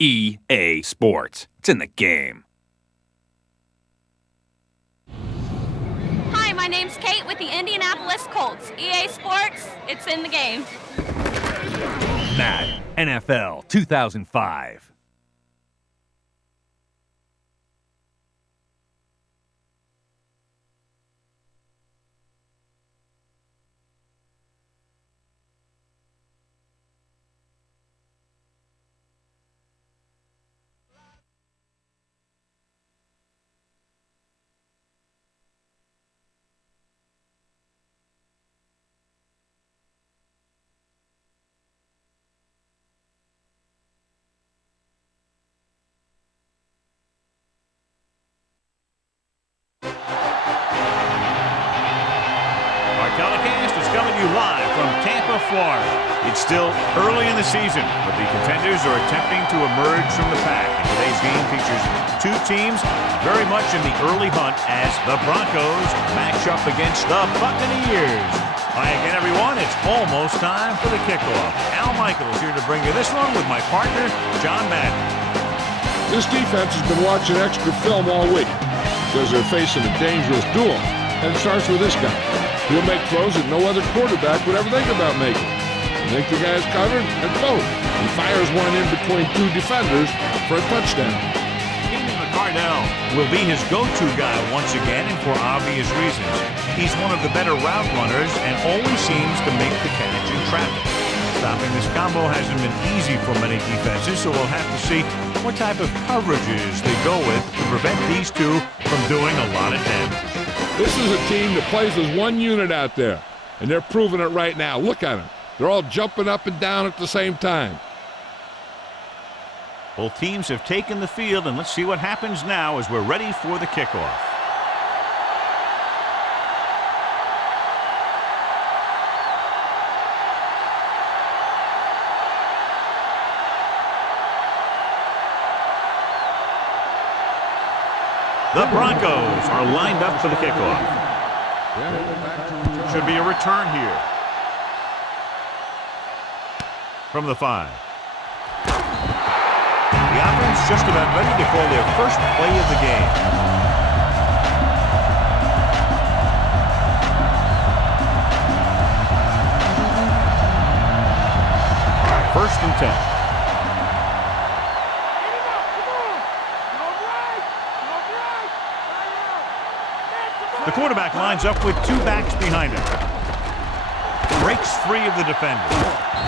EA Sports. It's in the game. Hi, my name's Kate with the Indianapolis Colts. EA Sports, it's in the game. Madden NFL 2005. Telecast is coming to you live from Tampa, Florida. It's still early in the season, but the contenders are attempting to emerge from the pack. And today's game features two teams very much in the early hunt as the Broncos match up against the Buccaneers. Hi again, everyone. It's almost time for the kickoff. Al Michaels here to bring you this one with my partner, John Madden. This defense has been watching extra film all week because they're facing a dangerous duel. And it starts with this guy. He'll make throws that no other quarterback would ever think about making. You think the guy's covered? And boom. He fires one in between two defenders for a touchdown. Keenan McCardell will be his go-to guy once again, and for obvious reasons. He's one of the better route runners and always seems to make the catch in traffic. Stopping this combo hasn't been easy for many defenses, so we'll have to see what type of coverages they go with to prevent these two from doing a lot of damage. This is a team that plays as one unit out there, and they're proving it right now. Look at them. They're all jumping up and down at the same time. Both teams have taken the field, and let's see what happens now as we're ready for the kickoff. The Broncos are lined up for the kickoff. Should be a return here. From the 5. The offense just about ready to call their first play of the game. First and 10. The quarterback lines up with two backs behind him. Breaks free of the defender.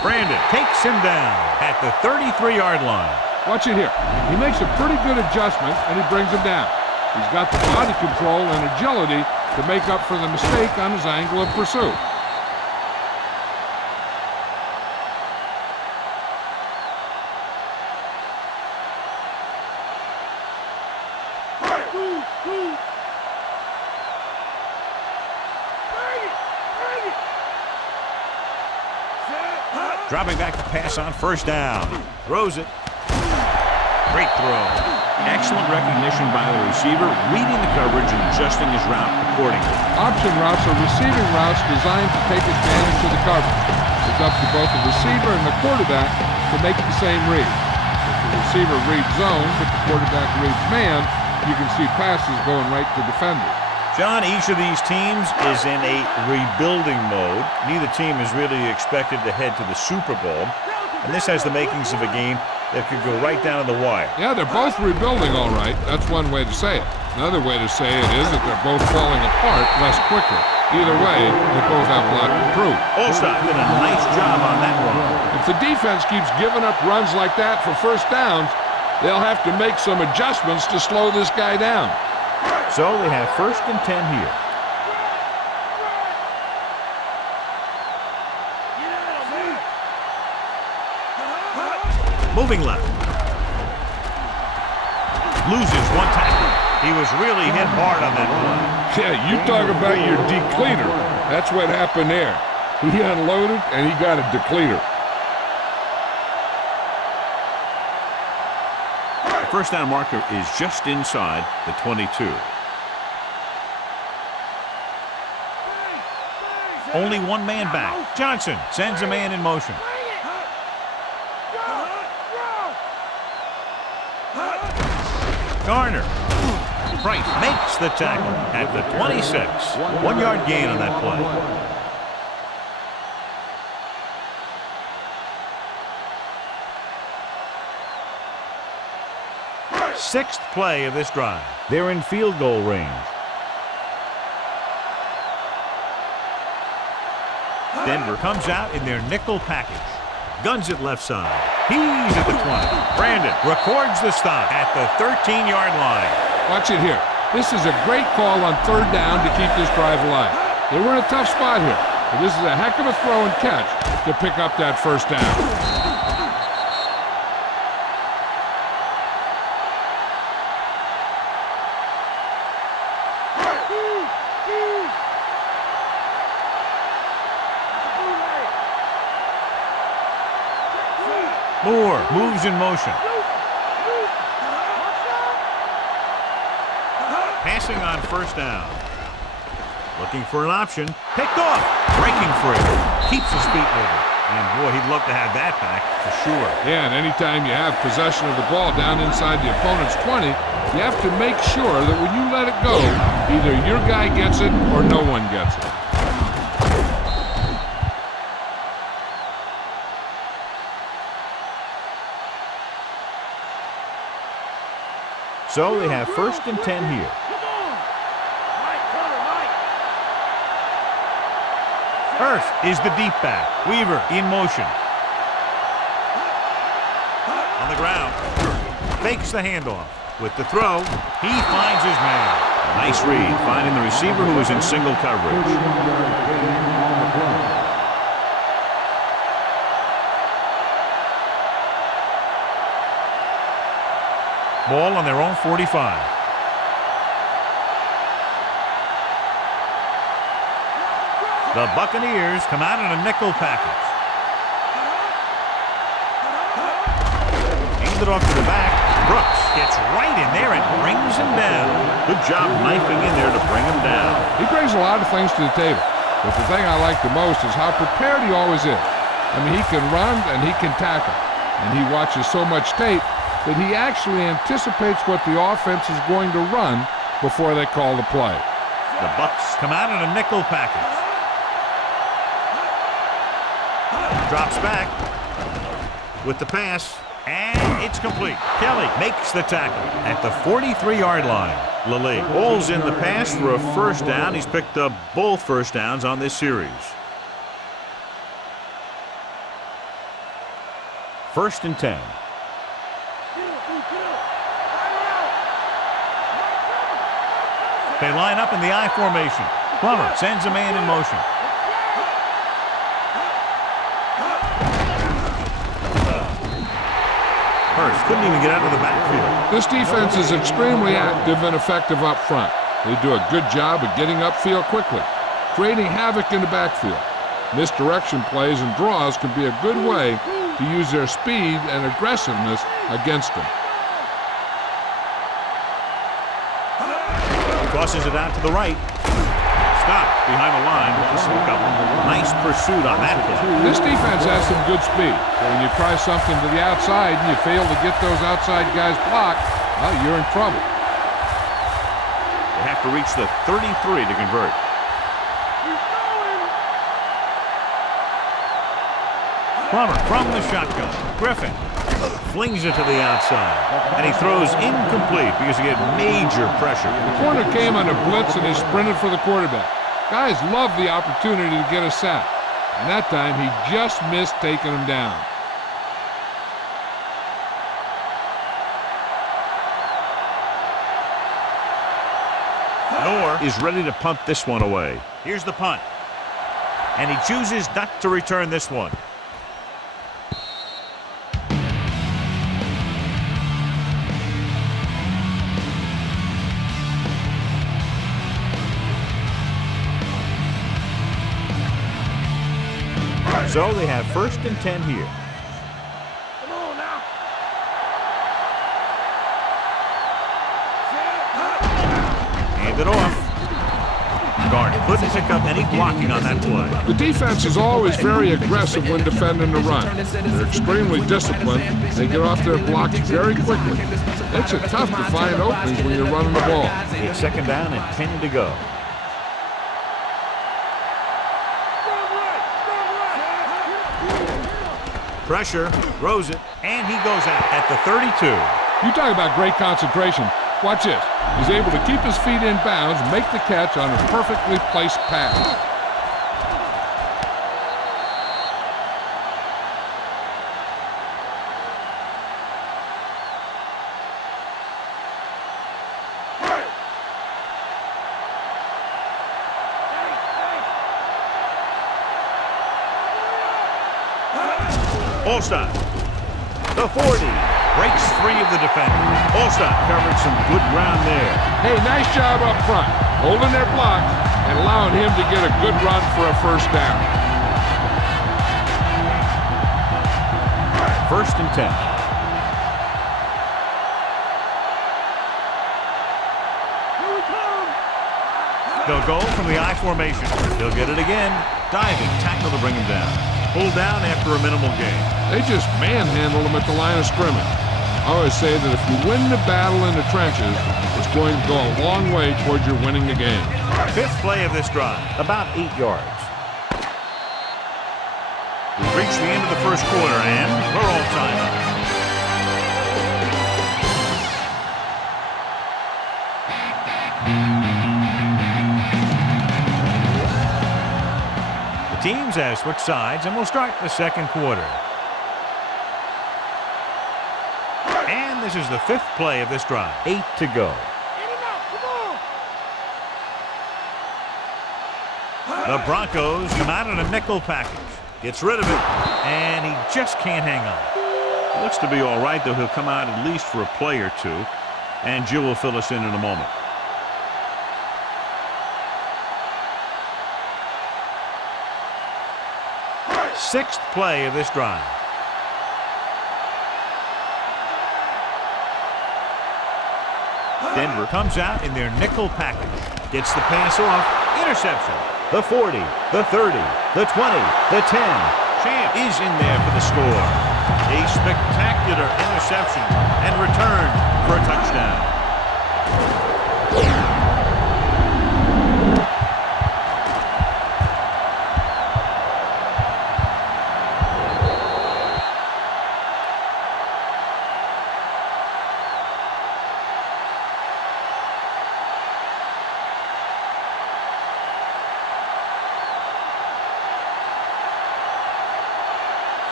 Brandon takes him down at the 33-yard line. Watch it here. He makes a pretty good adjustment, and he brings him down. He's got the body control and agility to make up for the mistake on his angle of pursuit. Dropping back to pass on first down. Throws it. Great throw. Excellent recognition by the receiver, reading the coverage and adjusting his route accordingly. Option routes are receiving routes designed to take advantage of the coverage. It's up to both the receiver and the quarterback to make the same read. If the receiver reads zone, but the quarterback reads man, you can see passes going right to defenders. John, each of these teams is in a rebuilding mode. Neither team is really expected to head to the Super Bowl. And this has the makings of a game that could go right down to the wire. Yeah, they're both rebuilding all right. That's one way to say it. Another way to say it is that they're both falling apart less quickly. Either way, they both have a lot to prove. Olstad did a nice job on that run. If the defense keeps giving up runs like that for first downs, they'll have to make some adjustments to slow this guy down. So they have first and 10 here. Moving left. Loses one tackle. He was really hit hard on that one. Yeah, you talk about your depleter. That's what happened there. He unloaded and he got a depleter. The first down marker is just inside the 22. Only one man back. Johnson sends a man in motion. Garner. Price makes the tackle at the 26. 1 yard gain on that play. Sixth play of this drive. They're in field goal range. Denver comes out in their nickel package. Guns it left side. He's at the 20. Brandon records the stop at the 13-yard line. Watch it here. This is a great call on third down to keep this drive alive. They were in a tough spot here, but this is a heck of a throw and catch to pick up that first down. Moore moves in motion. Passing on first down. Looking for an option. Picked off. Breaking free. Keeps his feet moving. And boy, he'd love to have that back for sure. Yeah, and anytime you have possession of the ball down inside the opponent's 20, you have to make sure that when you let it go, either your guy gets it or no one gets it. So they have first and 10 here. Hurst is the deep back. Weaver in motion. On the ground. Fakes the handoff. With the throw, he finds his man. Nice read, finding the receiver who was in single coverage. Ball on their own 45. The Buccaneers come out in a nickel package. Hands it off to the back. Brooks gets right in there and brings him down. Good job knifing in there to bring him down. He brings a lot of things to the table, but the thing I like the most is how prepared he always is. I mean, he can run and he can tackle, and he watches so much tape that he actually anticipates what the offense is going to run before they call the play. The Bucs come out in a nickel package. Drops back with the pass, and it's complete. Kelly makes the tackle at the 43-yard line. Lilly pulls in the pass for a first down. He's picked up both first downs on this series. First and 10. They line up in the I formation. Plummer sends a man in motion. Hurst couldn't even get out of the backfield. This defense is extremely active and effective up front. They do a good job of getting upfield quickly, creating havoc in the backfield. Misdirection plays and draws can be a good way to use their speed and aggressiveness against them. Crosses it out to the right. Stop behind the line with the sneak up. Nice pursuit on that play. This defense has some good speed. When you try something to the outside and you fail to get those outside guys blocked, well, you're in trouble. They have to reach the 33 to convert. Plummer from the shotgun. Griffin flings it to the outside, and he throws incomplete because he had major pressure. The corner came on a blitz, and he sprinted for the quarterback. Guys love the opportunity to get a sack, and that time he just missed taking him down. Noor is ready to punt this one away. Here's the punt, and he chooses not to return this one. So they have first and 10 here. Come on now. Hand it off. Garner puts couldn't pick up any blocking on that play. The defense is always very aggressive when defending the run. They're extremely disciplined. They get off their blocks very quickly. Makes it tough to find openings when you're running the ball. It's second down and 10 to go. Pressure, throws it, and he goes out at the 32. You talk about great concentration. Watch this. He's able to keep his feet in bounds, make the catch on a perfectly placed pass. Olstein, the 40, breaks free of the defender. Olstein covered some good ground there. Hey, nice job up front, holding their block and allowing him to get a good run for a first down. First and 10. They'll go from the I formation. They'll get it again. Diving tackle to bring him down. Pulled down after a minimal gain. They just manhandled him at the line of scrimmage. I always say that if you win the battle in the trenches, it's going to go a long way towards your winning the game. Fifth play of this drive, about 8 yards. We've reached the end of the first quarter, and we're all tied up. Teams have switched sides, and we'll start the second quarter. And this is the fifth play of this drive. 8 to go. The Broncos come out in a nickel package. Gets rid of it, and he just can't hang on. Looks to be all right, though he'll come out at least for a play or two. And Jill will fill us in a moment. Sixth play of this drive. Denver comes out in their nickel package. Gets the pass off. Interception. The 40, the 30, the 20, the 10. Champ is in there for the score. A spectacular interception and return for a touchdown.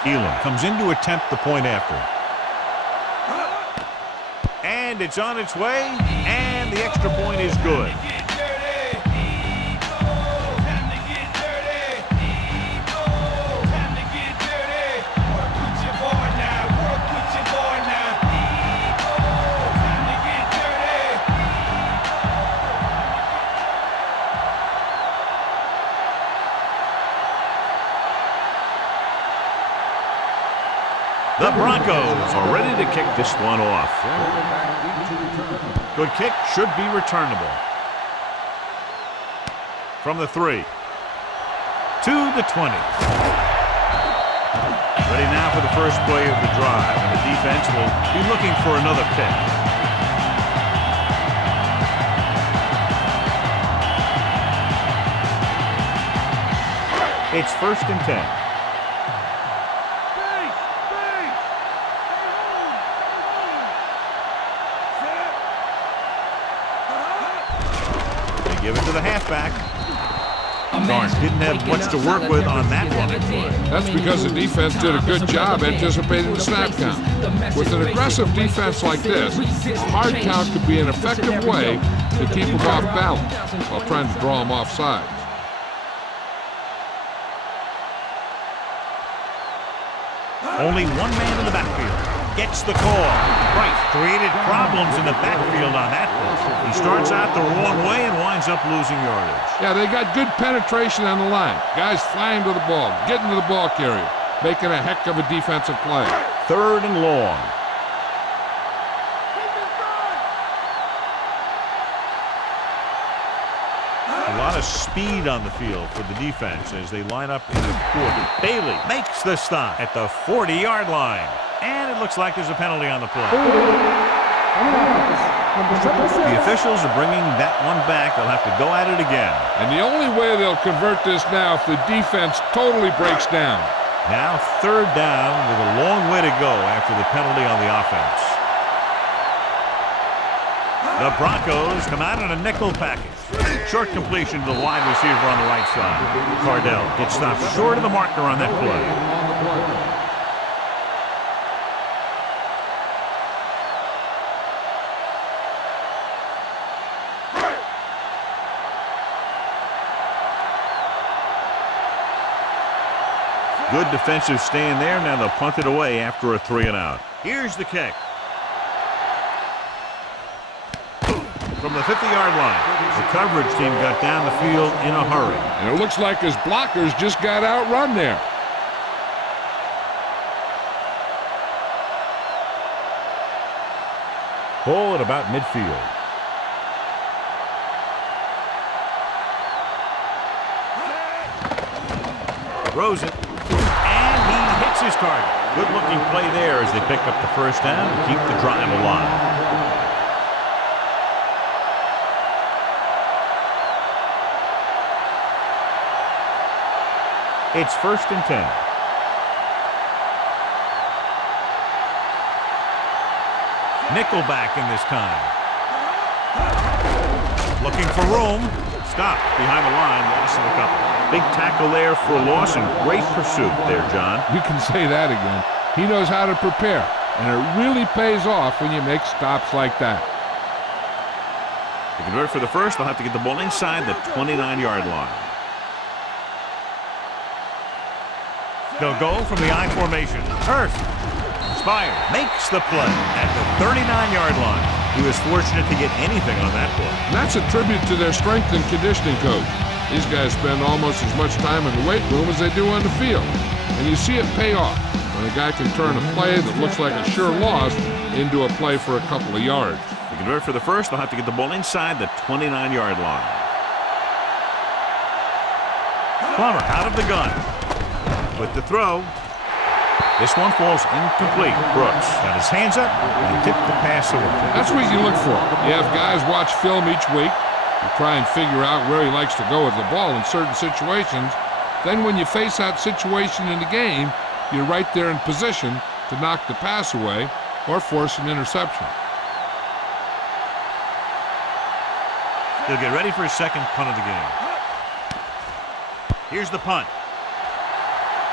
Elam comes in to attempt the point after. And it's on its way, and the extra point is good. The Broncos are ready to kick this one off. Good kick, should be returnable. From the 3. To the 20. Ready now for the first play of the drive, and the defense will be looking for another pick. It's first and 10. Give it to the halfback. Darn, didn't have much to work with on that one. That's because the defense did a good job anticipating the snap count. With an aggressive defense like this, a hard count could be an effective way to keep them off balance while trying to draw them off sides. Only one man in the backfield. Gets the call. Right, created problems in the backfield on that one. He starts out the wrong way and winds up losing yardage. Yeah, they got good penetration on the line. Guys flying to the ball, getting to the ball carrier, making a heck of a defensive play. Third and long. A lot of speed on the field for the defense as they line up in the quarter. Bailey makes the stop at the 40-yard line. And it looks like there's a penalty on the play. The officials are bringing that one back. They'll have to go at it again. And the only way they'll convert this now if the defense totally breaks down. Now 3rd down with a long way to go after the penalty on the offense. The Broncos come out in a nickel package. Short completion to the wide receiver on the right side. Cardell gets stopped short of the marker on that play. Good defensive stand there. Now they'll punt it away after a 3-and-out. Here's the kick. From the 50-yard line. The coverage team got down the field in a hurry. And it looks like his blockers just got outrun there. Ball at about midfield. Throws it. And he hits his target. Good-looking play there as they pick up the 1st down and keep the drive alive. It's 1st and 10. Nickelback in this time. Looking for room. Stop behind the line. Loss of a couple. Big tackle there for a loss and great pursuit there, John. You can say that again. He knows how to prepare, and it really pays off when you make stops like that. To convert for the first, they'll have to get the ball inside the 29-yard line. They'll go from the I formation. Hurst. Spire makes the play at the 39-yard line. He was fortunate to get anything on that play. And that's a tribute to their strength and conditioning coach. These guys spend almost as much time in the weight room as they do on the field. And you see it pay off when a guy can turn a play that looks like a sure loss into a play for a couple of yards. To convert for the first, they'll have to get the ball inside the 29-yard line. Plummer out of the gun. With the throw. This one falls incomplete. Brooks got his hands up and he tipped the pass away. That's what you look for. You have guys watch film each week. You try and figure out where he likes to go with the ball in certain situations. Then when you face that situation in the game, you're right there in position to knock the pass away or force an interception. He'll get ready for his second punt of the game. Here's the punt.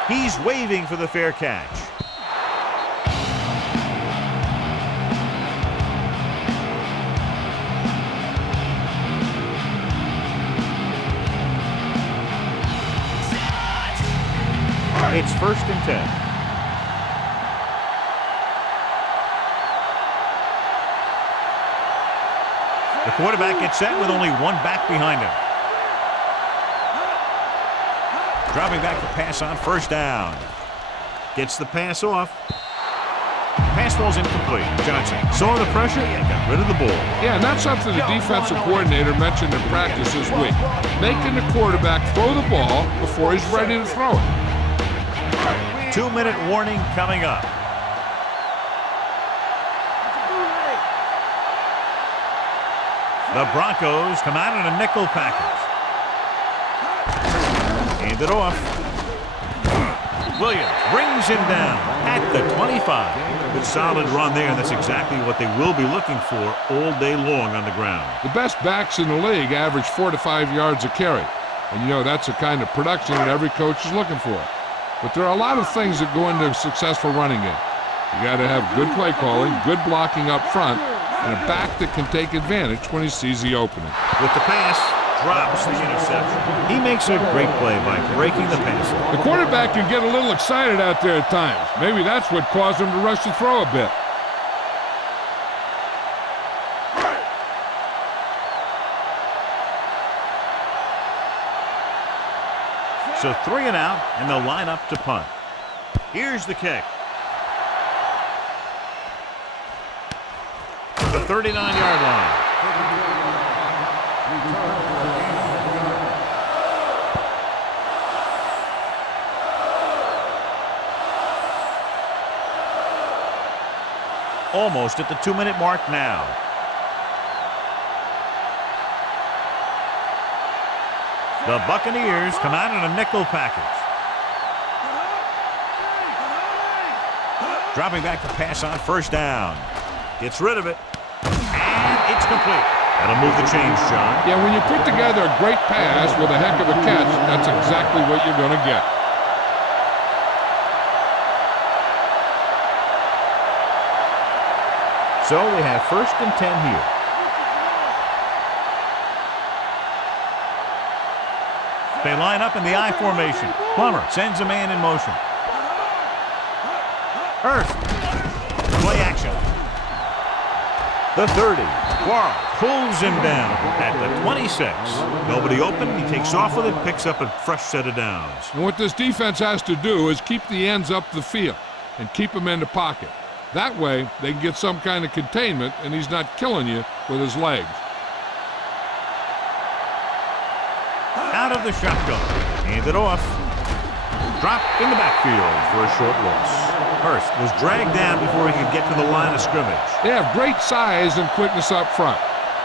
He's waving for the fair catch. It's 1st and 10. The quarterback gets set with only one back behind him. Dropping back to pass on 1st down. Gets the pass off. Pass falls incomplete. Johnson saw the pressure and got rid of the ball. Yeah, and that's something the defensive coordinator mentioned in practice this week. Making the quarterback throw the ball before he's ready to throw it. 2-minute warning coming up. The Broncos come out in a nickel package. Hand it off. Williams brings him down at the 25. Good solid run there, and that's exactly what they will be looking for all day long on the ground. The best backs in the league average 4 to 5 yards a carry. And you know that's the kind of production that every coach is looking for. But there are a lot of things that go into a successful running game. You got to have good play calling, good blocking up front, and a back that can take advantage when he sees the opening. With the pass, drops the interception. He makes a great play by breaking the pass. The quarterback can get a little excited out there at times. Maybe that's what caused him to rush the throw a bit. So 3 and out, and they'll line up to punt. Here's the kick. The 39-yard line. almost at the 2-minute mark now. The Buccaneers come out in a nickel package. Dropping back to pass on first down. Gets rid of it. And it's complete. That'll move the chains, John. Yeah, when you put together a great pass with a heck of a catch, that's exactly what you're going to get. So we have 1st and 10 here. They line up in the I formation. Plummer sends a man in motion. Hurst. Play action. The 30. Quarles pulls him down at the 26. Nobody open. He takes off with it, picks up a fresh set of downs. And what this defense has to do is keep the ends up the field and keep them in the pocket. That way, they can get some kind of containment, and he's not killing you with his legs. Out of the shotgun. Hand it off. Drop in the backfield for a short loss. Hurst was dragged down before he could get to the line of scrimmage. They have great size and quickness up front.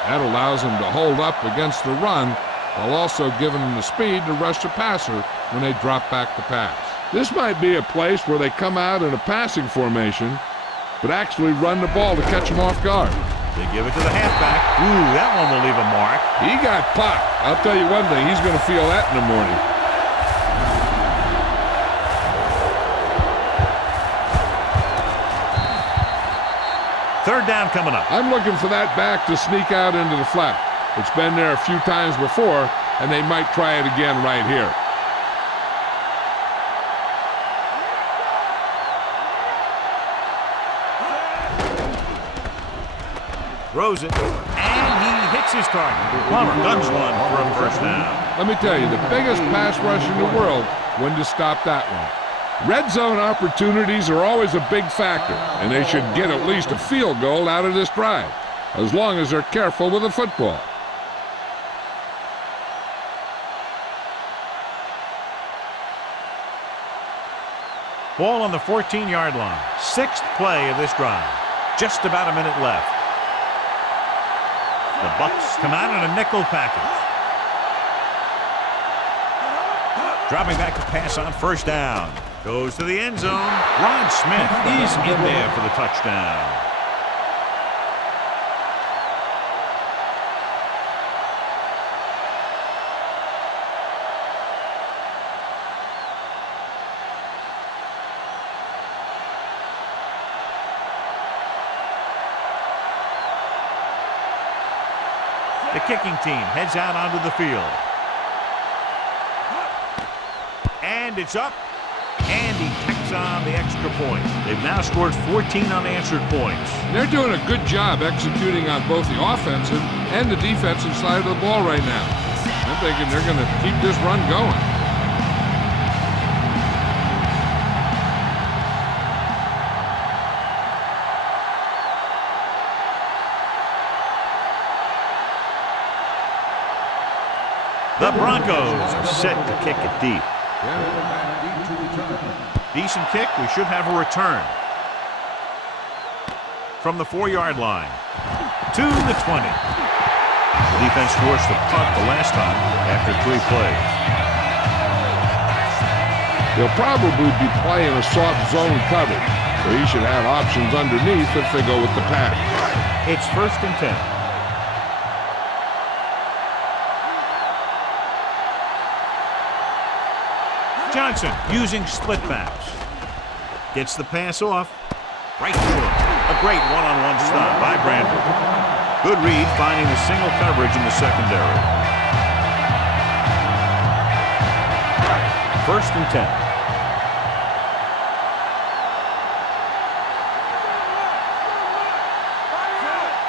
That allows them to hold up against the run while also giving them the speed to rush the passer when they drop back to pass. This might be a place where they come out in a passing formation, but actually run the ball to catch them off guard. They give it to the halfback. Ooh, that one will leave a mark. He got popped. I'll tell you one thing, he's going to feel that in the morning. Third down coming up. I'm looking for that back to sneak out into the flat. It's been there a few times before, and they might try it again right here. Throws it, and he hits his target. Plummer guns one for a first down. Let me tell you, the biggest pass rush in the world when to stop that one. Red zone opportunities are always a big factor, and they should get at least a field goal out of this drive, as long as they're careful with the football. Ball on the 14-yard line. 6th play of this drive. Just about a minute left. The Bucs come out in a nickel package. Dropping back to pass on first down. Goes to the end zone. Ron Smith is in there for the touchdown. The kicking team heads out onto the field. And it's up. And he tacks on the extra point. They've now scored 14 unanswered points. They're doing a good job executing on both the offensive and the defensive side of the ball right now. I'm thinking they're going to keep this run going. The Broncos are set to kick it deep. Decent kick. We should have a return. From the 4-yard line to the 20. The defense forced a punt the last time after 3 plays. They'll probably be playing a soft zone coverage, so he should have options underneath if they go with the pass. It's 1st and 10. Johnson using split backs. Gets the pass off. Right to him. A great one-on-one stop by Brandon. Good read finding the single coverage in the secondary. 1st and 10.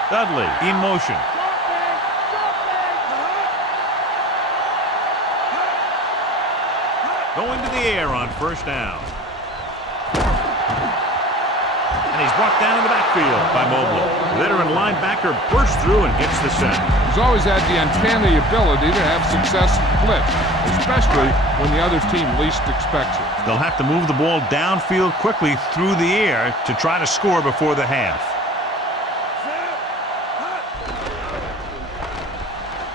Dudley in motion. Going to the air on first down. And he's brought down in the backfield by Mobley. Veteran linebacker bursts through and gets the sack. He's always had the uncanny ability to have success in blitz, especially when the other team least expects it. They'll have to move the ball downfield quickly through the air to try to score before the half.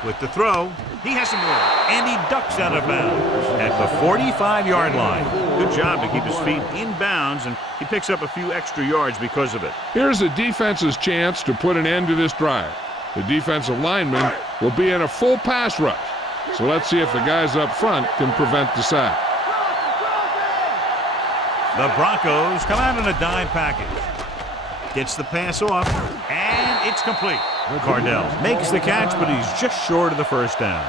With the throw, he has some room, and he ducks out of bounds at the 45-yard line. Good job to keep his feet in bounds, and he picks up a few extra yards because of it. Here's the defense's chance to put an end to this drive. The defensive lineman will be in a full pass rush. So let's see if the guys up front can prevent the sack. The Broncos come out in a dime package. Gets the pass off, and it's complete. Cardell makes the catch, but he's just short of the first down.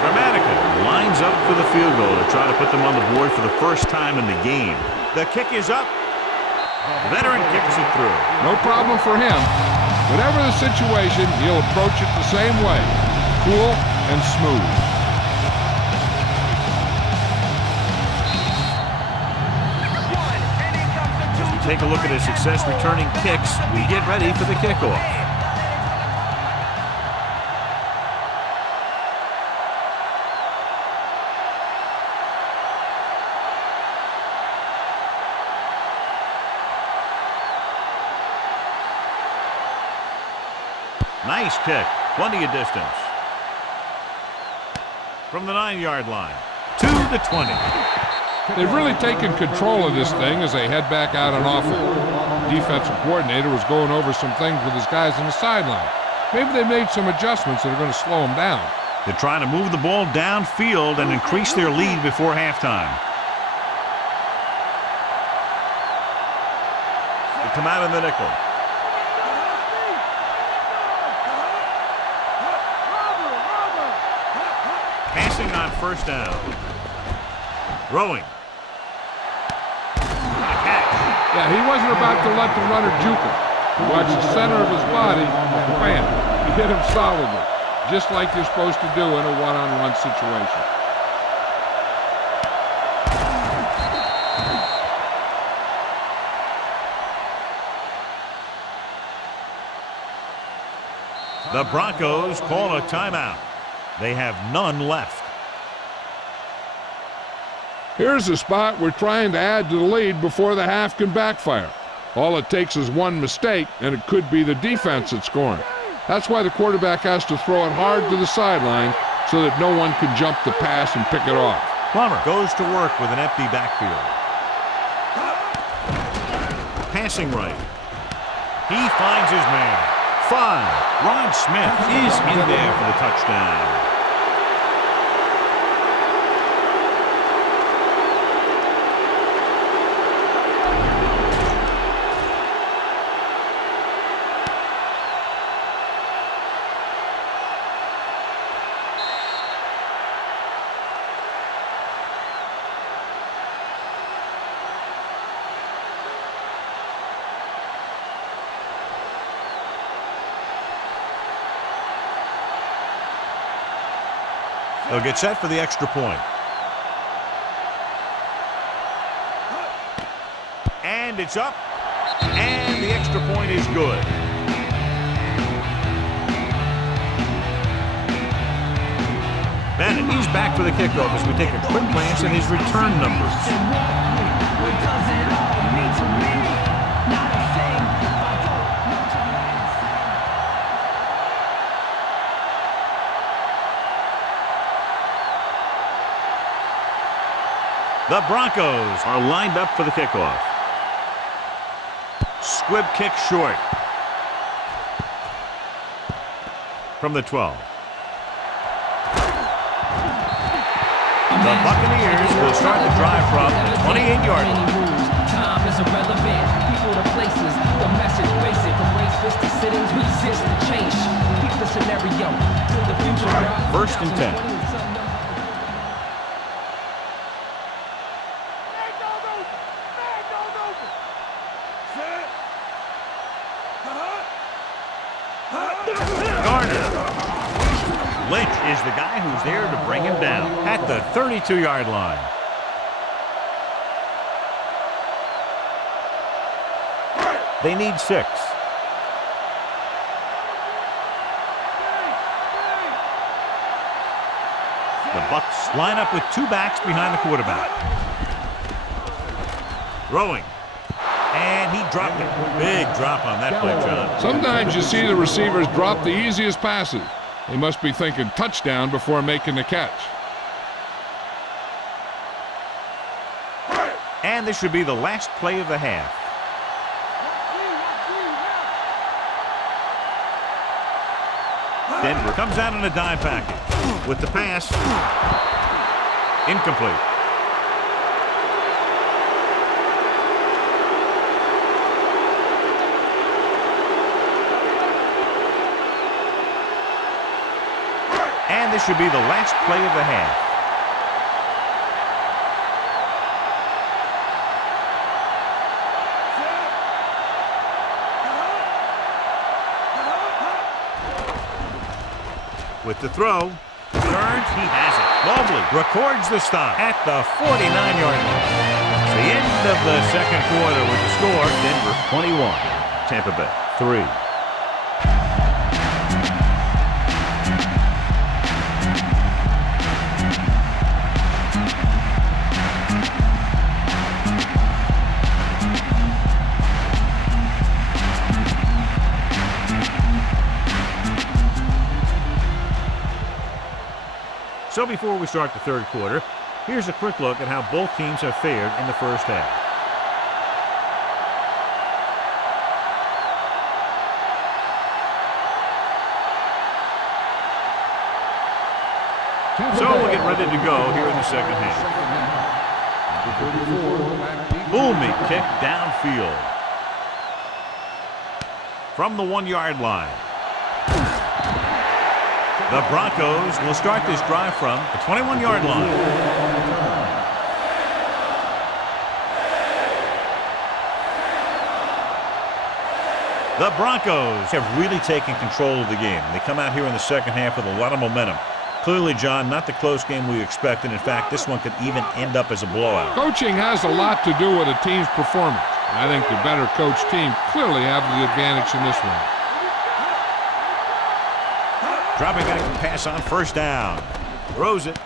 Dramatically lines up for the field goal to try to put them on the board for the first time in the game. The kick is up. The veteran kicks it through. No problem for him. Whatever the situation, he'll approach it the same way. Cool and smooth. As we take a look at his success returning kicks, we get ready for the kickoff. Nice kick. Plenty of distance. From the 9-yard line to the 20. They've really taken control of this thing as they head back out on offense. The defensive coordinator was going over some things with his guys on the sideline. Maybe they made some adjustments that are going to slow them down. They're trying to move the ball downfield and increase their lead before halftime. They come out in the nickel. Passing on first down. Throwing. A catch. Yeah, he wasn't about to let the runner juke him. He watched the center of his body, and bam, he hit him solidly, just like you're supposed to do in a one-on-one situation. The Broncos call a timeout. They have none left. Here's a spot we're trying to add to the lead before the half can backfire. All it takes is one mistake, and it could be the defense that's scoring. That's why the quarterback has to throw it hard to the sideline so that no one can jump the pass and pick it off. Plummer goes to work with an empty backfield. Passing right. He finds his man. 5. Ron Smith is in there for the touchdown. They'll get set for the extra point. And it's up. And the extra point is good. Bennett, he's back for the kickoff as we take a quick glance at his return numbers. The Broncos are lined up for the kickoff. Squib kick short. From the 12. The Buccaneers will start the drive from the 28-yard line. Time is irrelevant. People to places. The message basic. From race fist to sittings. Resist the change. Keep the scenario. Till the future. First and 10. Lynch is the guy who's there to bring him down at the 32-yard line. They need 6. Bucs line up with 2 backs behind the quarterback. Throwing. And he dropped it. Big drop on that play, John. Sometimes you see the receivers drop the easiest passes. They must be thinking touchdown before making the catch. And this should be the last play of the half. Denver comes out in a dime package. With the pass. Incomplete. And this should be the last play of the half. With the throw, turns, he has it. Mobley records the stop at the 49-yard line. It's the end of the second quarter with the score, Denver 21, Tampa Bay 3. So before we start the third quarter, here's a quick look at how both teams have fared in the first half. So we'll get ready to go here in the second half. Booming kick downfield. From the 1-yard line. The Broncos will start this drive from the 21-yard line. The Broncos have really taken control of the game. They come out here in the second half with a lot of momentum. Clearly, John, not the close game we expected. In fact, this one could even end up as a blowout. Coaching has a lot to do with a team's performance. I think the better coached team clearly have the advantage in this one. Dropping back to pass on first down. Throws it.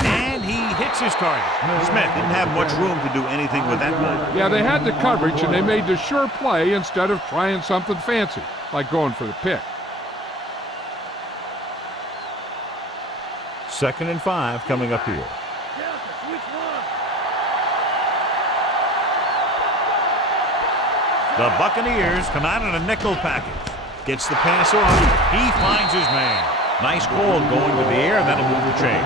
And he hits his target. Smith didn't have much room to do anything with that one. Yeah, they had the coverage, and they made the sure play instead of trying something fancy, like going for the pick. 2nd and 5 coming up here. The Buccaneers come out in a nickel package. Gets the pass off. He finds his man. Nice call going to the air, and that'll move the chain.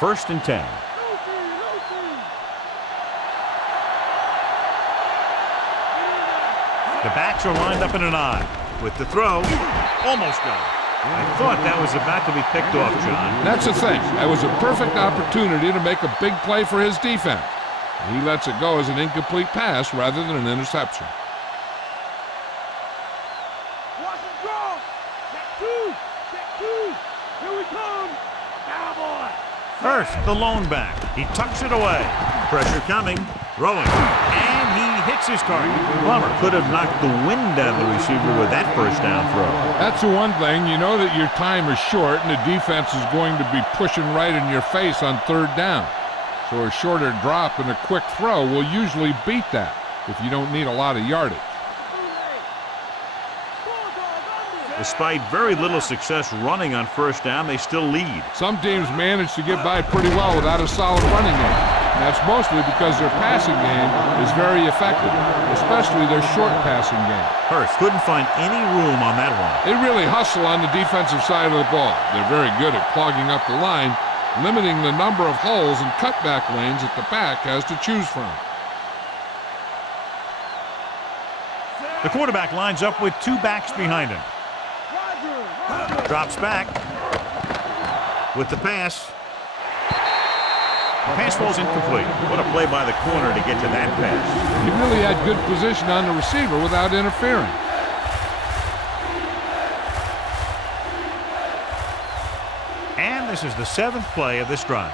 First and 10. The backs are lined up in an I. With the throw, almost got it. I thought that was about to be picked off, John. That's the thing. That was a perfect opportunity to make a big play for his defense. He lets it go as an incomplete pass rather than an interception. Watch him draw. Check two. Here we come. Cowboy. First, the lone back. He tucks it away. Pressure coming. Throwing. And he hits his target. Plummer could have knocked the wind out of the receiver with that first down throw. That's the one thing. You know that your time is short and the defense is going to be pushing right in your face on third down. So a shorter drop and a quick throw will usually beat that if you don't need a lot of yardage. Despite very little success running on first down, they still lead. Some teams manage to get by pretty well without a solid running game. And that's mostly because their passing game is very effective, especially their short passing game. Hurst couldn't find any room on that one. They really hustle on the defensive side of the ball. They're very good at clogging up the line, limiting the number of holes and cutback lanes that the back has to choose from. The quarterback lines up with 2 backs behind him. Drops back with the pass. The pass falls incomplete. What a play by the corner to get to that pass. He really had good position on the receiver without interfering. And this is the 7th play of this drive.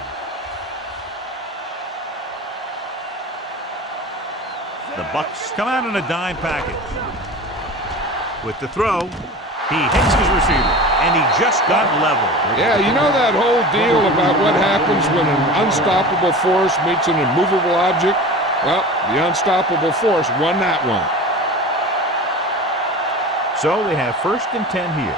The Bucs come out in a dime package. With the throw, he hits his receiver, and he just got level. Yeah, you know that whole deal about what happens when an unstoppable force meets an immovable object? Well, the unstoppable force won that one. So they have 1st and 10 here.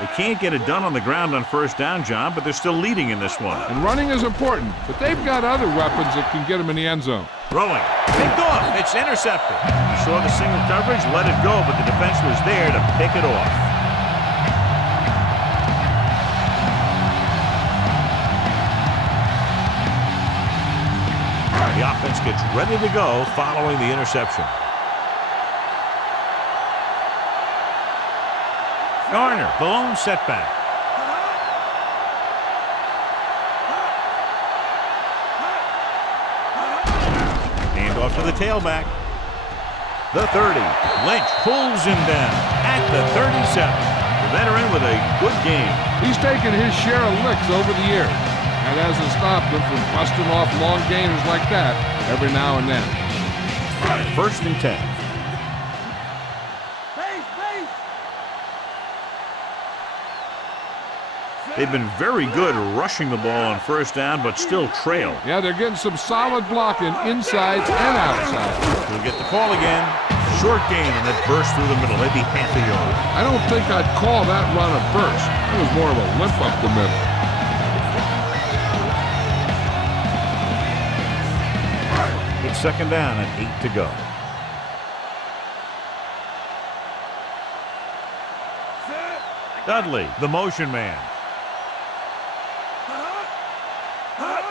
They can't get it done on the ground on 1st down, John, but they're still leading in this one. And running is important, but they've got other weapons that can get them in the end zone. Throwing. Picked off. It's intercepted. He saw the single coverage, let it go, but the defense was there to pick it off. The offense gets ready to go following the interception. Garner, the lone setback. Hand off to the tailback. The 30. Lynch pulls him down at the 37. The veteran with a good game. He's taken his share of licks over the years. That hasn't stopped him from busting off long gainers like that every now and then. 1st and 10. They've been very good rushing the ball on 1st down, but still trail. Yeah, they're getting some solid blocking inside and outside. We'll get the call again. Short gain, and it burst through the middle, maybe half a yard. I don't think I'd call that run a burst. It was more of a limp up the middle. It's 2nd down and 8 to go. Dudley, the motion man.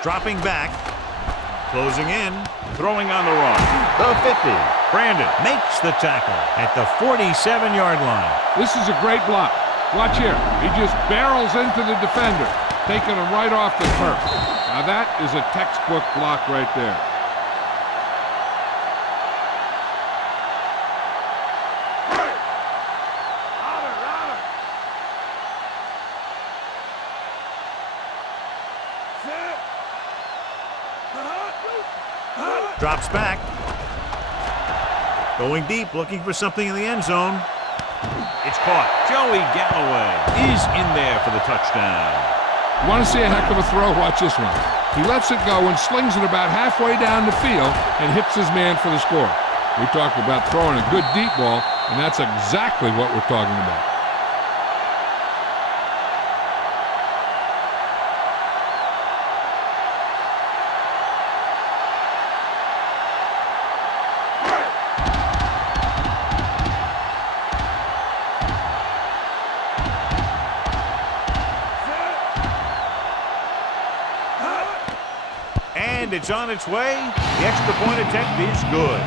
Dropping back, closing in, throwing on the run. The 50. Brandon makes the tackle at the 47-yard line. This is a great block. Watch here. He just barrels into the defender, taking him right off the turf. Now that is a textbook block right there. Drops back. Going deep, looking for something in the end zone. It's caught. Joey Galloway is in there for the touchdown. You want to see a heck of a throw? Watch this one. He lets it go and slings it about halfway down the field and hits his man for the score. We talked about throwing a good deep ball, and that's exactly what we're talking about. And it's on its way. The extra point attempt is good.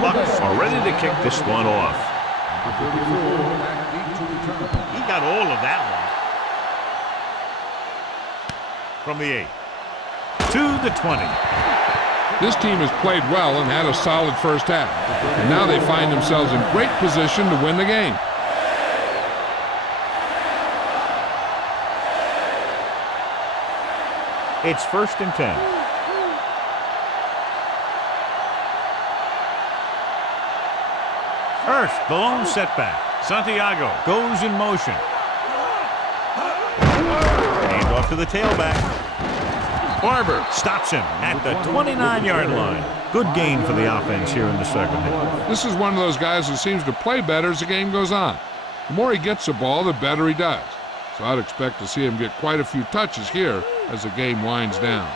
Bucs are ready to kick this one off. He got all of that one. From the 8 to the 20. This team has played well and had a solid first half. And now they find themselves in great position to win the game. It's 1st and 10. Hurst, the lone setback. Santiago goes in motion. Hand off to the tailback. Barber stops him at the 29-yard line. Good gain for the offense here in the second half. This is one of those guys who seems to play better as the game goes on. The more he gets the ball, the better he does. So I'd expect to see him get quite a few touches here as the game winds down.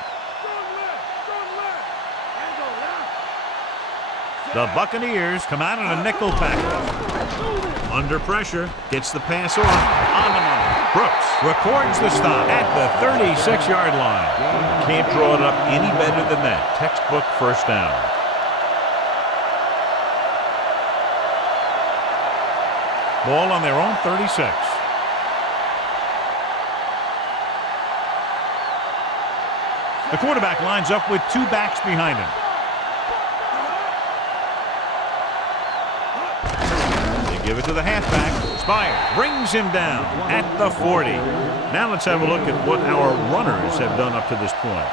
The Buccaneers come out in a nickel package. Under pressure, gets the pass off. On the money. Brooks records the stop at the 36-yard line. Can't draw it up any better than that. Textbook first down. Ball on their own 36. The quarterback lines up with two backs behind him. They give it to the halfback. Spire brings him down at the 40. Now let's have a look at what our runners have done up to this point.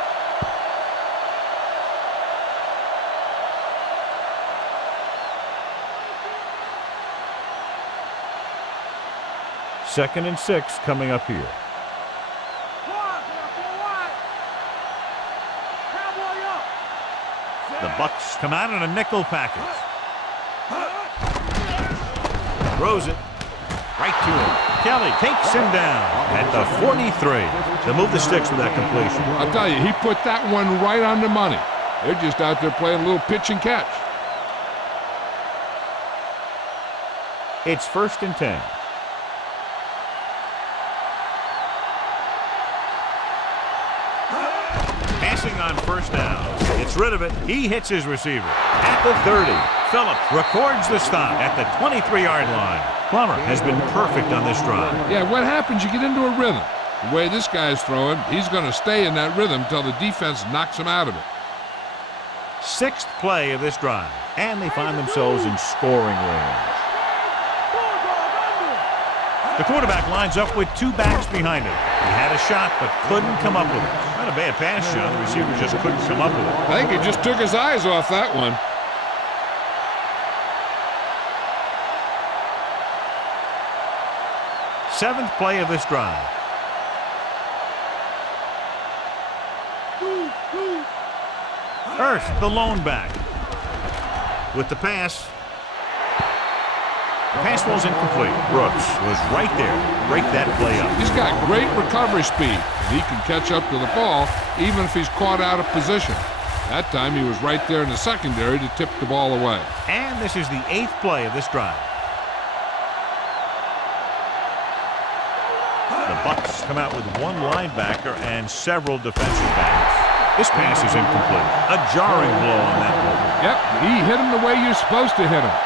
Second and 6 coming up here. The Bucs come out in a nickel package. Throws it right to him. Kelly takes him down at the 43. They'll move the sticks with that completion. I'll tell you, he put that one right on the money. They're just out there playing a little pitch and catch. It's 1st and 10. Passing on first down. Gets rid of it. He hits his receiver at the 30. Phillips records the stop at the 23-yard line. Plummer has been perfect on this drive. Yeah, what happens, you get into a rhythm. The way this guy's throwing, he's going to stay in that rhythm until the defense knocks him out of it. 6th play of this drive, and they find themselves in scoring range. The quarterback lines up with two backs behind him. He had a shot, but couldn't come up with it. Not a bad pass, John. The receiver just couldn't come up with it. I think he just took his eyes off that one. Seventh play of this drive. Earth, the lone back. With the pass. The pass ball's incomplete. Brooks was right there to break that play up. He's got great recovery speed. He can catch up to the ball even if he's caught out of position. That time he was right there in the secondary to tip the ball away. And this is the 8th play of this drive. The Bucs come out with one linebacker and several defensive backs. This pass is incomplete. A jarring blow on that one. Yep, he hit him the way you're supposed to hit him.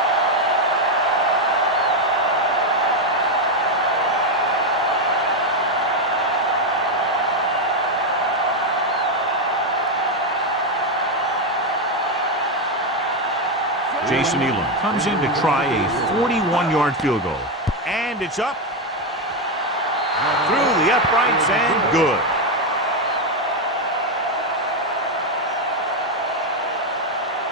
Jason Elam comes in to try a 41-yard field goal. And it's up. Through the uprights and good.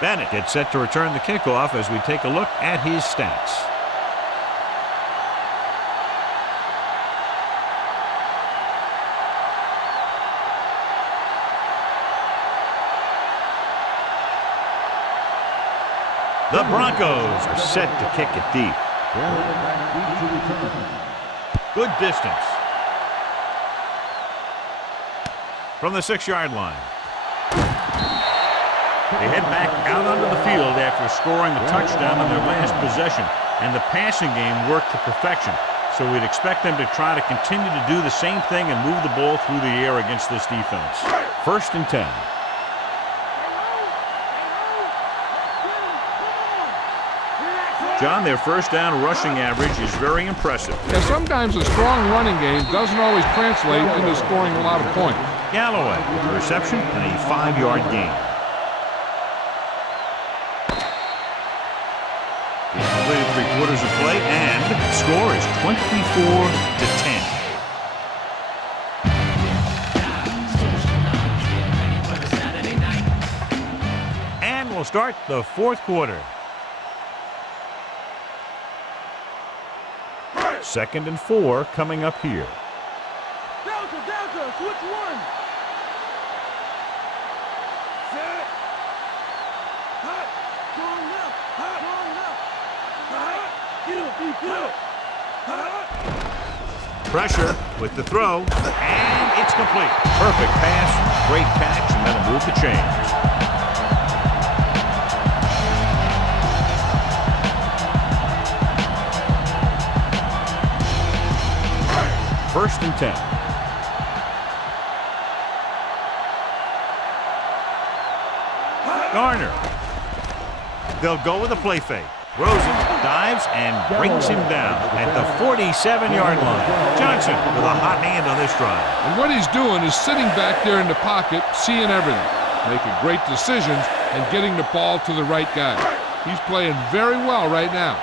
Bennett gets set to return the kickoff as we take a look at his stats. The Broncos are set to kick it deep. Good distance. From the 6-yard line. They head back out onto the field after scoring the touchdown on their last possession, and the passing game worked to perfection. So we'd expect them to try to continue to do the same thing and move the ball through the air against this defense. 1st and 10. John, their first down rushing average is very impressive. Yeah, sometimes a strong running game doesn't always translate into scoring a lot of points. Galloway with a reception and a 5-yard gain. He's completed 3/4 of play, and the score is 24-10. And we'll start the 4th quarter. 2nd and 4 coming up here. Delta, Delta, switch one. Set. Hot. Strong left. Hot. Strong left. Hot. Get up, D, get up. Hot. Pressure with the throw, and it's complete. Perfect pass, great catch, and that'll move the chains. First and 10. Garner. They'll go with a play fake. Rosen dives and brings him down at the 47-yard line. Johnson with a hot hand on this drive. And what he's doing is sitting back there in the pocket, seeing everything, making great decisions, and getting the ball to the right guy. He's playing very well right now.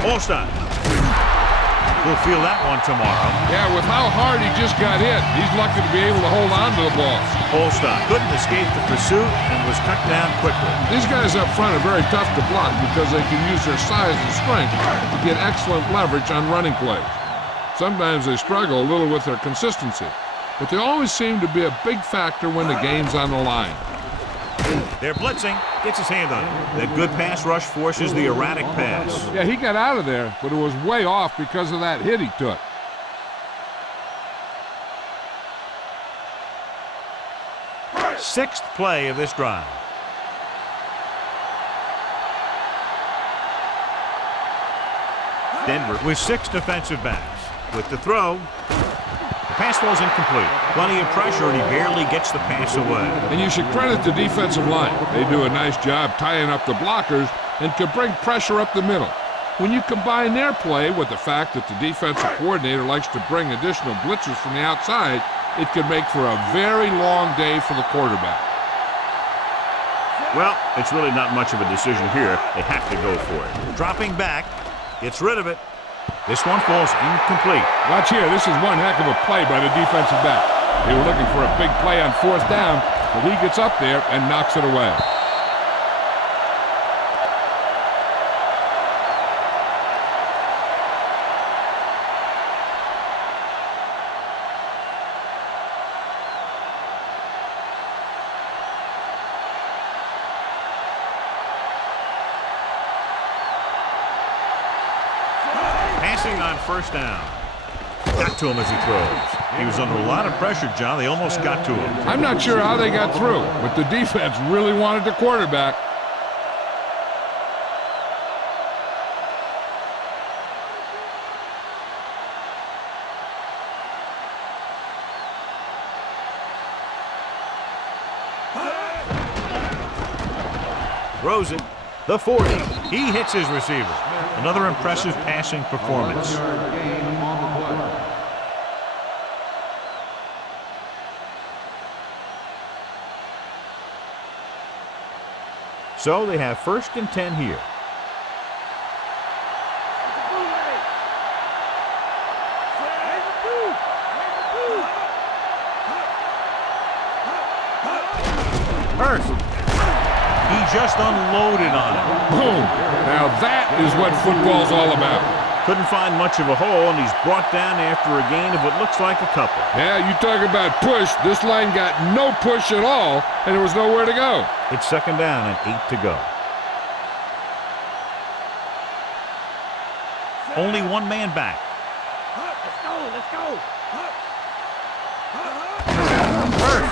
Holstein. We'll feel that one tomorrow. Yeah, with how hard he just got hit, he's lucky to be able to hold on to the ball. Holstein couldn't escape the pursuit and was cut down quickly. These guys up front are very tough to block because they can use their size and strength to get excellent leverage on running plays. Sometimes they struggle a little with their consistency, but they always seem to be a big factor when the game's on the line. They're blitzing, gets his hand on it. That good pass rush forces the erratic pass. Yeah, he got out of there, but it was way off because of that hit he took. Sixth play of this drive. Denver with 6 defensive backs. With the throw, the pass falls incomplete. Plenty of pressure, and he barely gets the pass away. And you should credit the defensive line. They do a nice job tying up the blockers and can bring pressure up the middle. When you combine their play with the fact that the defensive coordinator likes to bring additional blitzers from the outside, it can make for a very long day for the quarterback. Well, it's really not much of a decision here. They have to go for it. Dropping back, gets rid of it. This one falls incomplete. Watch here. This is one heck of a play by the defensive back. They were looking for a big play on 4th down, but he gets up there and knocks it away. Passing on 1st down. Got to him as he throws. He was under a lot of pressure, John. They almost got to him. I'm not sure how they got through, but the defense really wanted the quarterback. Throws it. The 40. He hits his receiver. Another impressive passing performance. So they have 1st and 10 here. Hurst. He just unloaded on him. Boom! Now that is what football's all about. Couldn't find much of a hole, and he's brought down after a gain of what looks like a couple. Yeah, you talk about push. This line got no push at all, and there was nowhere to go. It's 2nd down and 8 to go. Only one man back. Let's go, let's go. Hurst.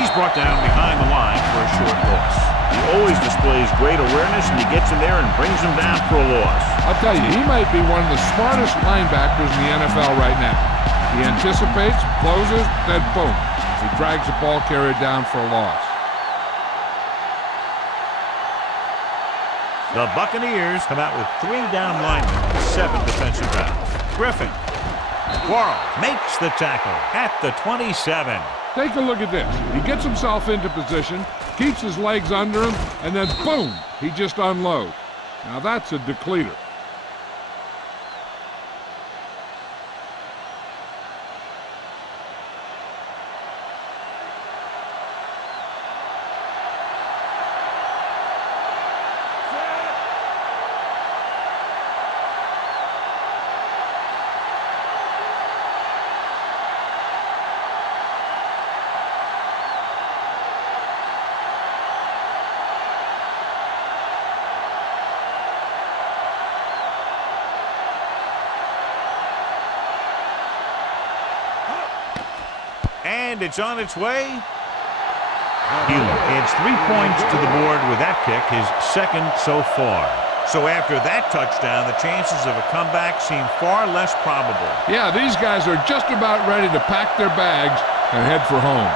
He's brought down behind the line for a short loss. He always displays great awareness, and he gets in there and brings him down for a loss. I'll tell you, he might be one of the smartest linebackers in the NFL right now. He anticipates, closes, then boom. He drags the ball carrier down for a loss. The Buccaneers come out with 3 down linemen and 7 defensive backs. Griffin. Quarles makes the tackle at the 27. Take a look at this. He gets himself into position, keeps his legs under him, and then boom, he just unloads. Now that's a depleter. And it's on its way. Healy adds 3 points to the board with that kick, his 2nd so far. So after that touchdown, the chances of a comeback seem far less probable. Yeah, these guys are just about ready to pack their bags and head for home.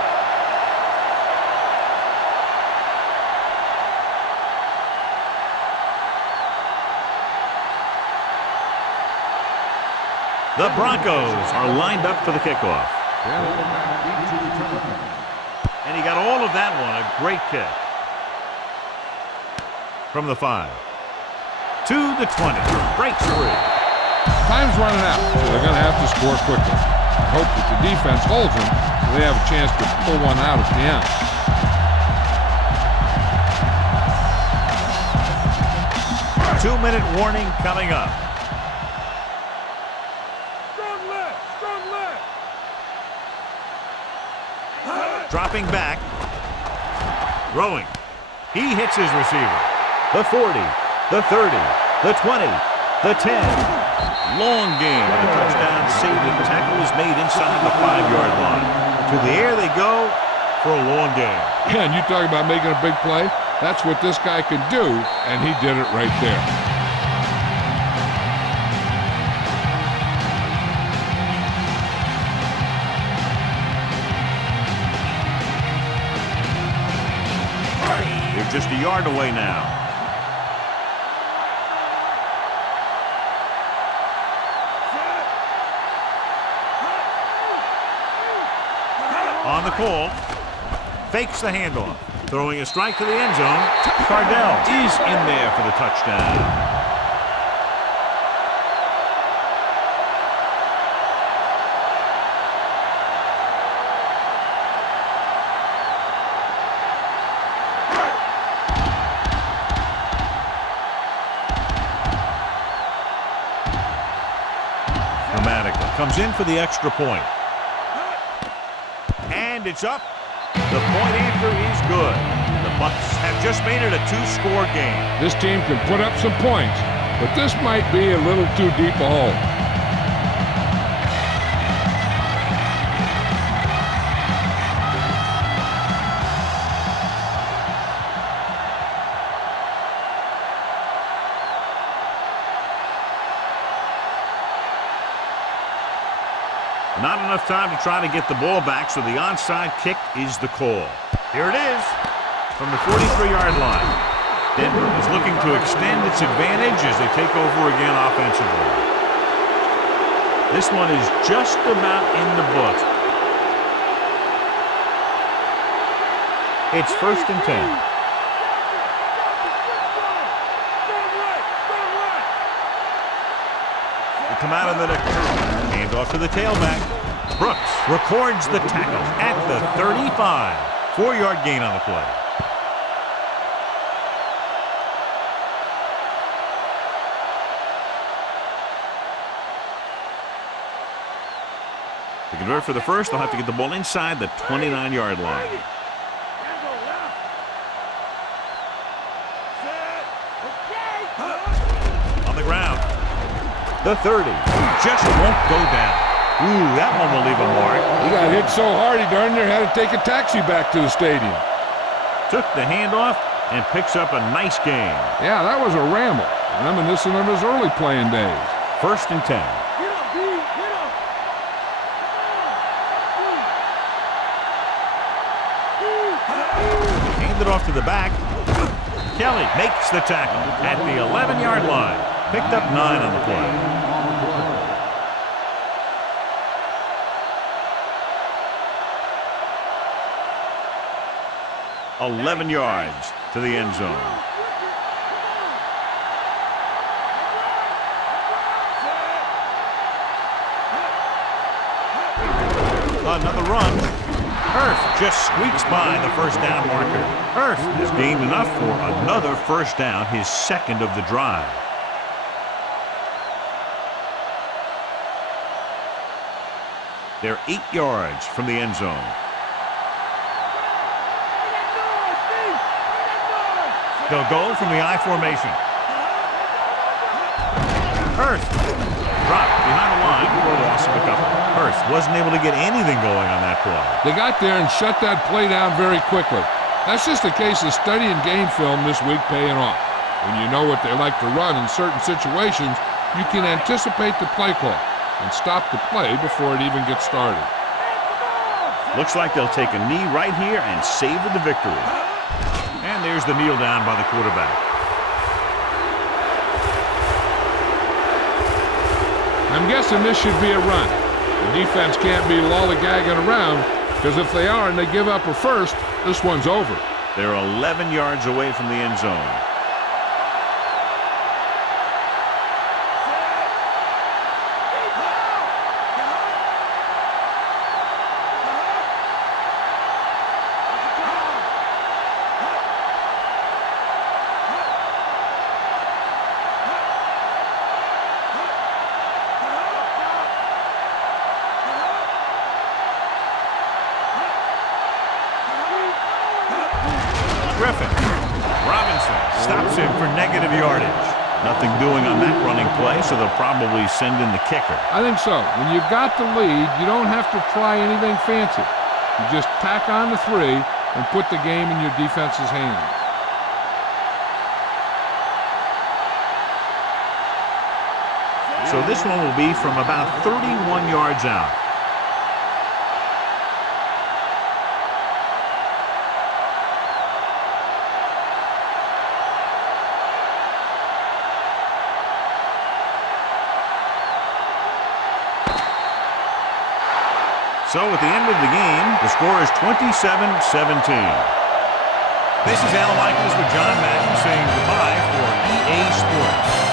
The Broncos are lined up for the kickoff. And he got all of that one. A great kick. From the 5. To the 20. Breaks free. Time's running out, so they're going to have to score quickly. Hope that the defense holds them so they have a chance to pull one out at the end. Two-minute warning coming up. Strong left, strong left. Dropping back. Throwing. He hits his receiver. The 40, the 30, the 20, the 10. Long gain, and a touchdown saving tackle is made inside the 5-yard line. To the air they go for a long game. Yeah, and you talk about making a big play. That's what this guy could do, and he did it right there. They're just a yard away now. On the call, fakes the handoff, throwing a strike to the end zone. Cardell is in there for the touchdown. Comes in for the extra point. And it's up. The point after is good. The Bucs have just made it a 2-score game. This team can put up some points, but this might be a little too deep a hole. Not enough time to try to get the ball back, so the onside kick is the call. Here it is from the 43-yard line. Denver is looking to extend its advantage as they take over again offensively. This one is just about in the books. It's 1st and 10. They come out of the hand off to the tailback. Brooks records the tackle at the 35. 4-yard gain on the play. To convert for the first, they'll have to get the ball inside the 29-yard line. On the ground. The 30 just won't go down. Ooh, that one will leave a mark. He got hit so hard he darn near had to take a taxi back to the stadium. Took the handoff and picks up a nice gain. Yeah, that was a ramble, reminiscent of his early playing days. 1st and 10. Handed off to the back. Kelly makes the tackle at the 11-yard line. Picked up 9 on the play. $11 yards to the end zone. Another run. Hurst just squeaks by the first down marker. Hurst has gained enough for another first down, his second of the drive. They're 8 yards from the end zone. They'll go from the I formation. Hurst dropped behind the line for a loss of a couple. Hurst wasn't able to get anything going on that play. They got there and shut that play down very quickly. That's just a case of studying game film this week paying off. When you know what they like to run in certain situations, you can anticipate the play call and stop the play before it even gets started. Looks like they'll take a knee right here and savor the victory. And there's the kneel down by the quarterback. I'm guessing this should be a run. The defense can't be lollygagging around, because if they are and they give up a first, this one's over. They're 11 yards away from the end zone. Griffin. Robinson stops him for negative yardage. Nothing doing on that running play, so they'll probably send in the kicker. I think so. When you've got the lead, you don't have to try anything fancy. You just tack on the 3 and put the game in your defense's hands. So this one will be from about 31 yards out. So at the end of the game, the score is 27-17. This is Alan Michaels with John Madden saying goodbye for EA Sports.